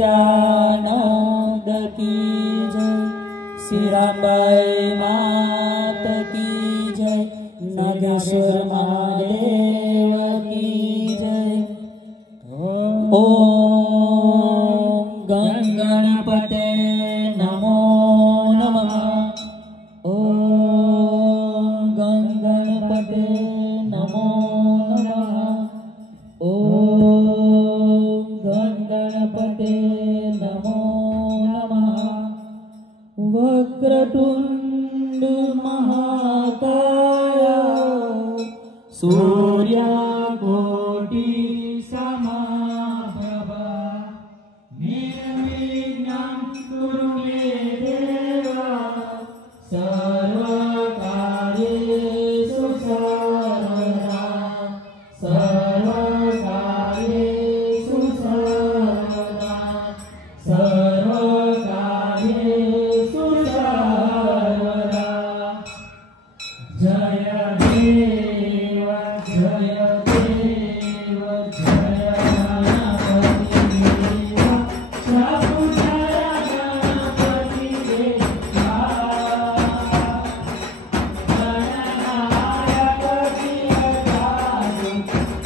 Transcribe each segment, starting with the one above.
सच्चानंद की जय, सिराबाई मात की जय, नागेश्वर महादेव की जय। ओम गणपते नमो नमः। ओम गणपते नमो नमः। ओम गणपते नमो नमः। वक्रतुंड महाकाय सूर्यकोटि समप्रभा निर्विघ्नं कुरु मे देव सर्वकार्येषु सर्वदा सर्वकार्येषु सर्वदा सर्वकार्येषु सर्वदा। जय देव जय देव जय गणपति देवा प्रभु जय गणपति देवा। गणनायक वीरजासु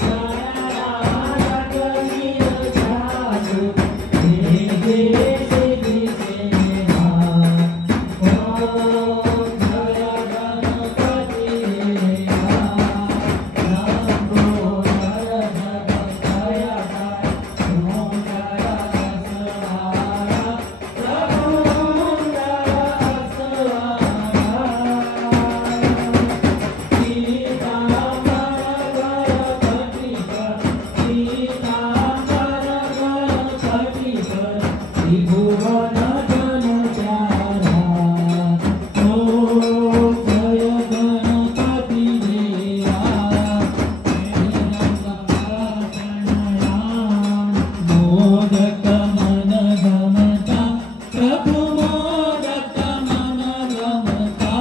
गणनायक वीरजासु देवे सिद्धि सेवा। ओम जय गणपति देवा नमो जय जय ओम जय अस्वाहा प्रभु जय अस्वाहा। पीताम्बर गणपति त्रिभुवन जन प्यारा। ओम जय गणपति देवा मोदक मन गमता प्रभु मोदक मन गमता।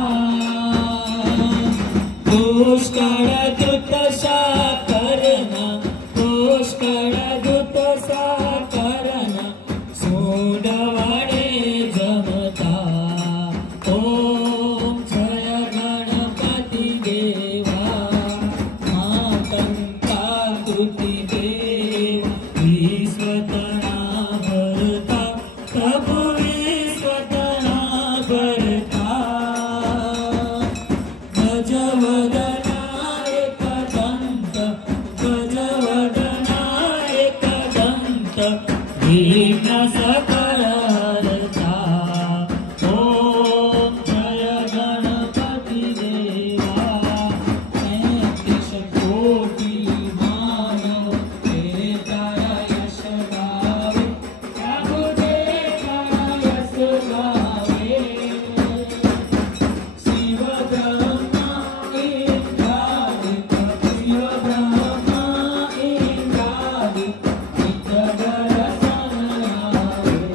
पुष्कळ दूत साकरना पुष्कळ दूत साकरना सोडवाडे जमता। ओम जय गणपति देवा मातंका कृती देव विश्वतना भरता प्रभु विश्वतना भरता। गजवदना एकदंत गजवदना एकदंत विघ्न सकलहरता। ओम जय गणपति देवा 33 कोटि मानव तेरा यश गावे प्रभु तेरा यश गावे। शिव ब्रह्मा इंद्रादि शिव ब्रह्मा इंद्रादि नित्य दर्शन आवे।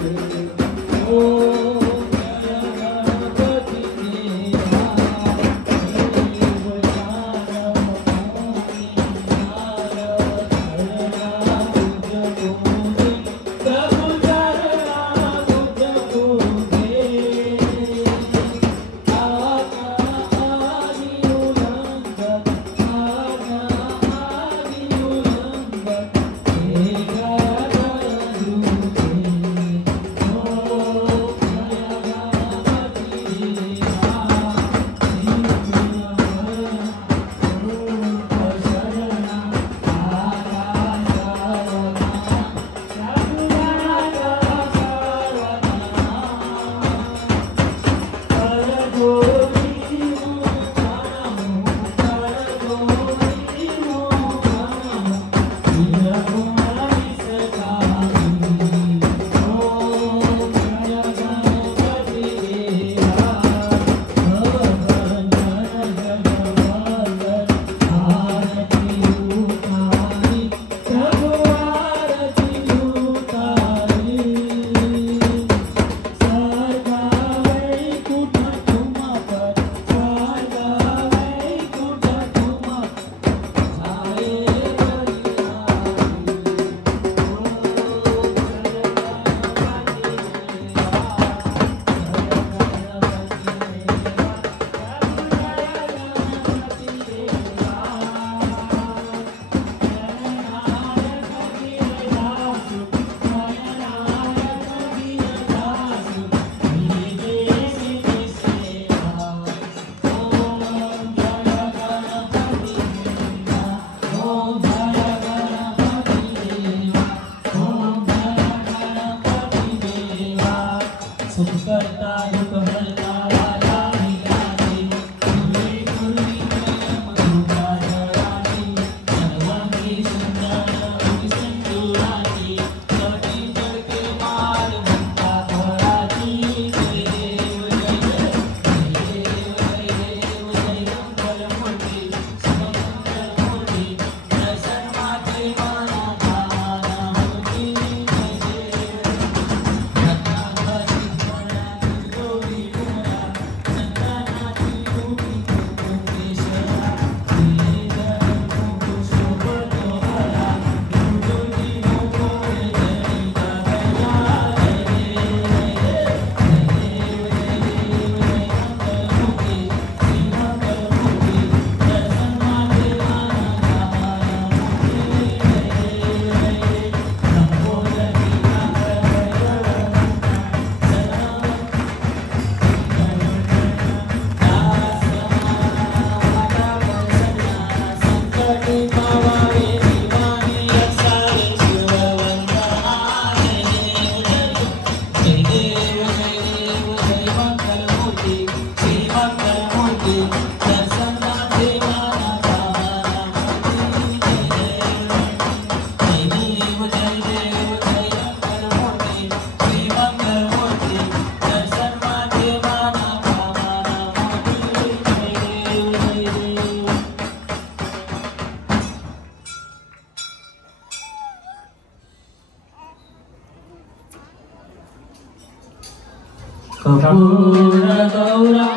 कर्पूरगौरं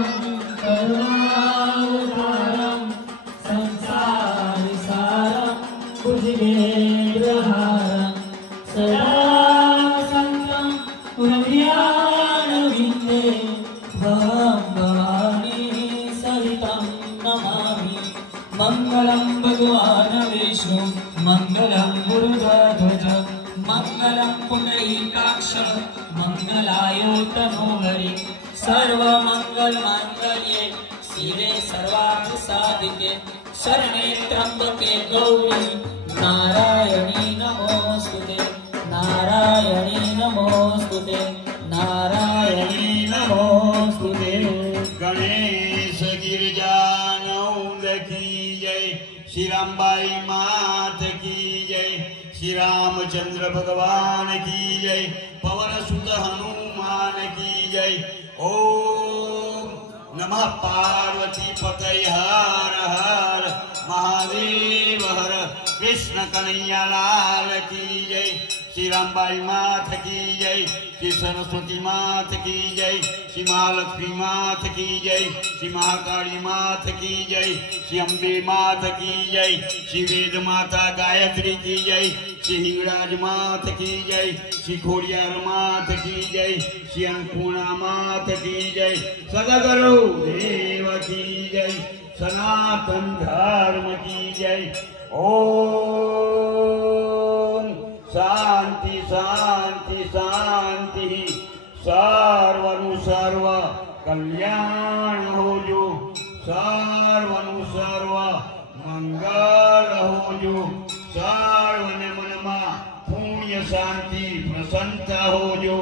करुणावतारं संसारसारं भुजगेन्द्रहारं सदा वसन्तं हृदयारविन्दे भवानी सहितं नमामि। मङ्गलं भगवान् विष्णु मङ्गलं गुरुध्वज मङ्गलं पुण्डरीकाक्ष मङ्गलायुतनोहरि सर्वमङ्गलमाङ्गल्ये शिवे सर्वार्थसाधिके शरणे त्र्यम्बके गौरी नारायणी नमोस्तुते नारायणी नमोस्तुते नारायणी नमोस्तुते। गणेश गिरिजानंद की जय, श्री रामबाई मात की जय, श्री रामचंद्र भगवान की जय, पवन सुत हनुमान की जय। ओम नमः पार्वती पतये हर हर महादेव हर। कृष्ण कन्हैया लाल की जय, श्री रामबाई मात की जय, श्री सरस्वती मात की जय, श्री महालक्ष्मी मात की जय, श्री महाकाली मात की जय, श्री अम्बे मात की जय, श्री वेद माता गायत्री की जय, श्री हिंगराज मात की जय, श्री खोड़ियार मात की जय, श्री अन्नपूर्णा मात की जय, सदगुरु देव की जय, सनातन धर्म की जय। ओम शांति शांति शांति, सर्वनु सर्व कल्याण हो जो, सर्वनु सर्व मंगल हो जो, सर्वन मनमा पुण्य शांति प्रसन्नता हो जो,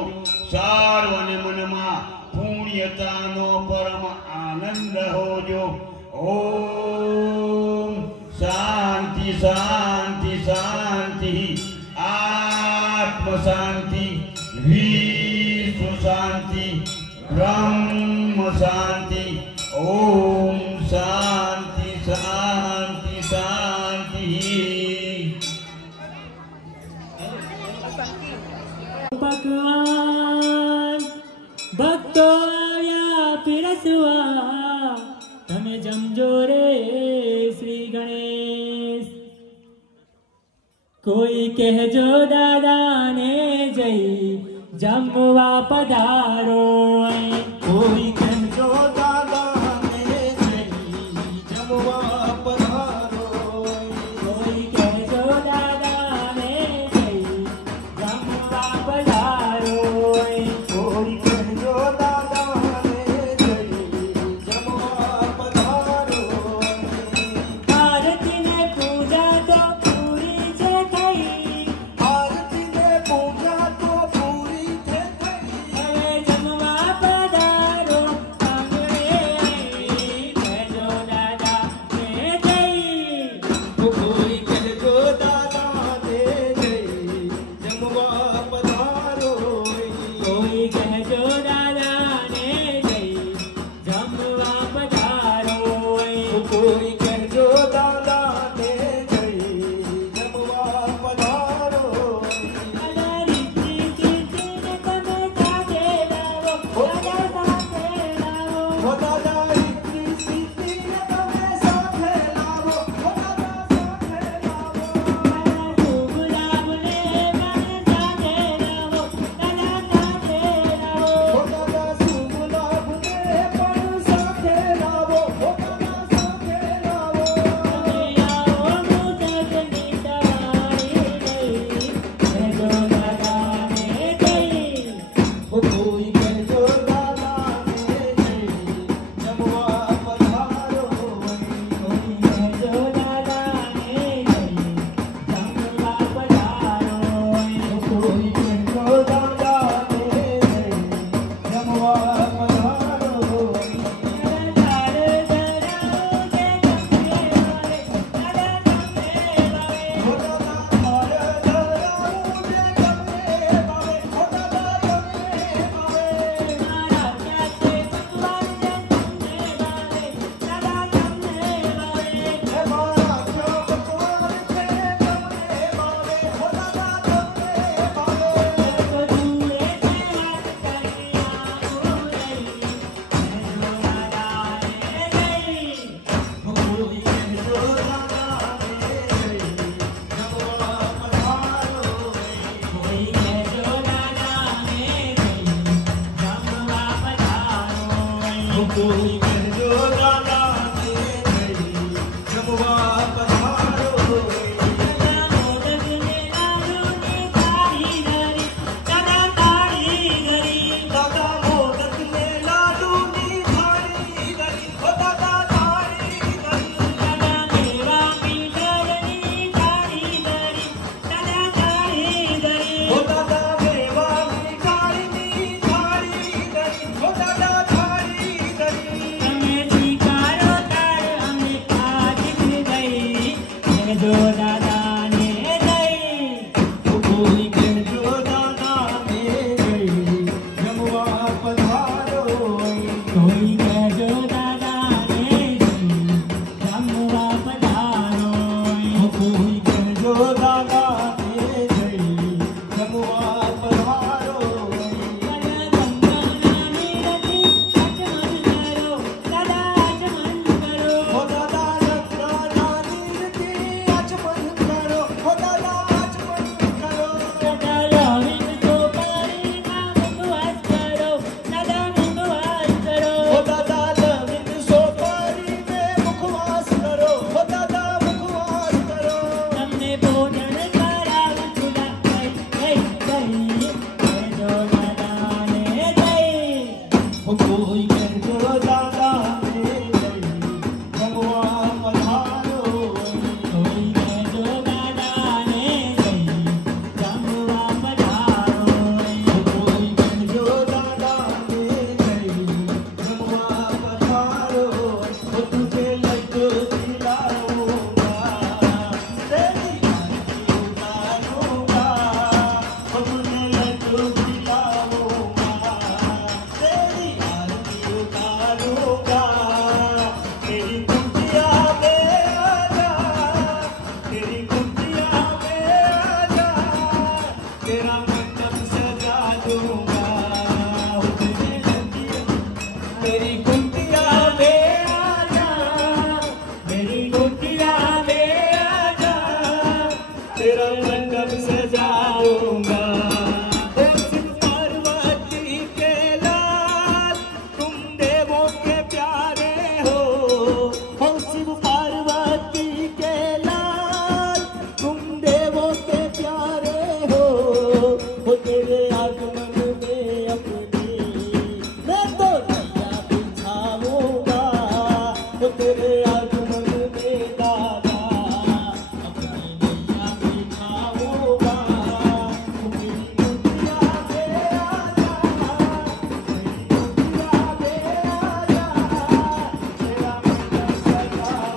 सर्वन मनमा पुण्यता नो परम आनंद हो जो। ओम शांति शांति शांति, आत्म शांति, विश्व शांति, ब्रह्म शांति। ओम शांति शांति शांति। पकवान भक्तों आया पिरसुआ તમે જમજો રે શ્રી ગણેશ। કોઈ કહેજો દાદાને જય જમવા પધારો, કોઈ કહેજો દાદાને જય જમવા પધારો, કોઈ કહેજો દાદાને જય જમવા પધારો, કોઈ કહેજો દાદાને જય જમવા પધારો। આરતી ને પૂજા તો પૂરી છે થઈ, आरती ने पूजा तो पूरी थे थई, હવે જમવા પધારો कोई कह जो दादा मेरे जमुआ पधारो दादा मोदक ने लाडू नी थारी धरी ओ दादा थारी धरी ओ दादा मेवा मिठाई नी थारी धरी ओ दादा थारी धरी जो दादा ने दई कोई कह जो दादा मेरे जमुआ पधारो कोई कह जो दादा ने दई जमुआ पधारो कोई कह जो दादा मेरे जमुआ पधारो ओ दादा रत्ना नीति आचमन करो ओ दादा आचमन करो ओ दादा लविन सोपारी में मुखवास करो ओ दादा मुखवास करो ओ कोई कह जो दादा मेरे जमुआ पधारो कोई कह जो दादा मेरे जमुआ पधारो ओ तुझे लड्डू खिलाऊंगा तेरी आरती उतारूंगा ओ तुझे लड्डू खिलाऊंगा तेरी आरती उतारूंगा तेरी कुटिया में आजा तेरी कुटिया में आजा तेरा मंडप सजा दूंगा तेरी कुटिया में आजा मेरी कुटिया में आजा तेरा मंडप सजा दूंगा शिव पार्वती के लाल तुम देवों के प्यारे हो शिव पार्वती के लाल तुम देवों के प्यारे हो तेरे आगमन में अपनी मैं तो नैया बिछाऊंगा तेरे आगमन में दादा अपनी नैया बिछाऊंगा मेरी कुटिया में आजा मेरी कुटिया में आजा तेरा मंडप सजाऊंगा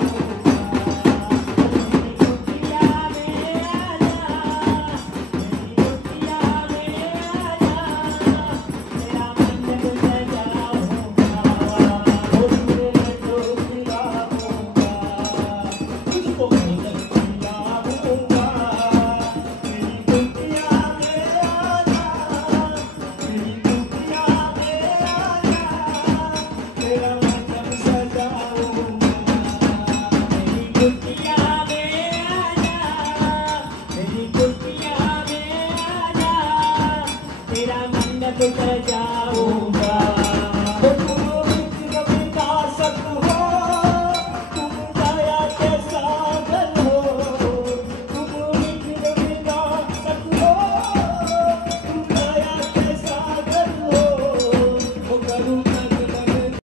तेरा मंडप सजा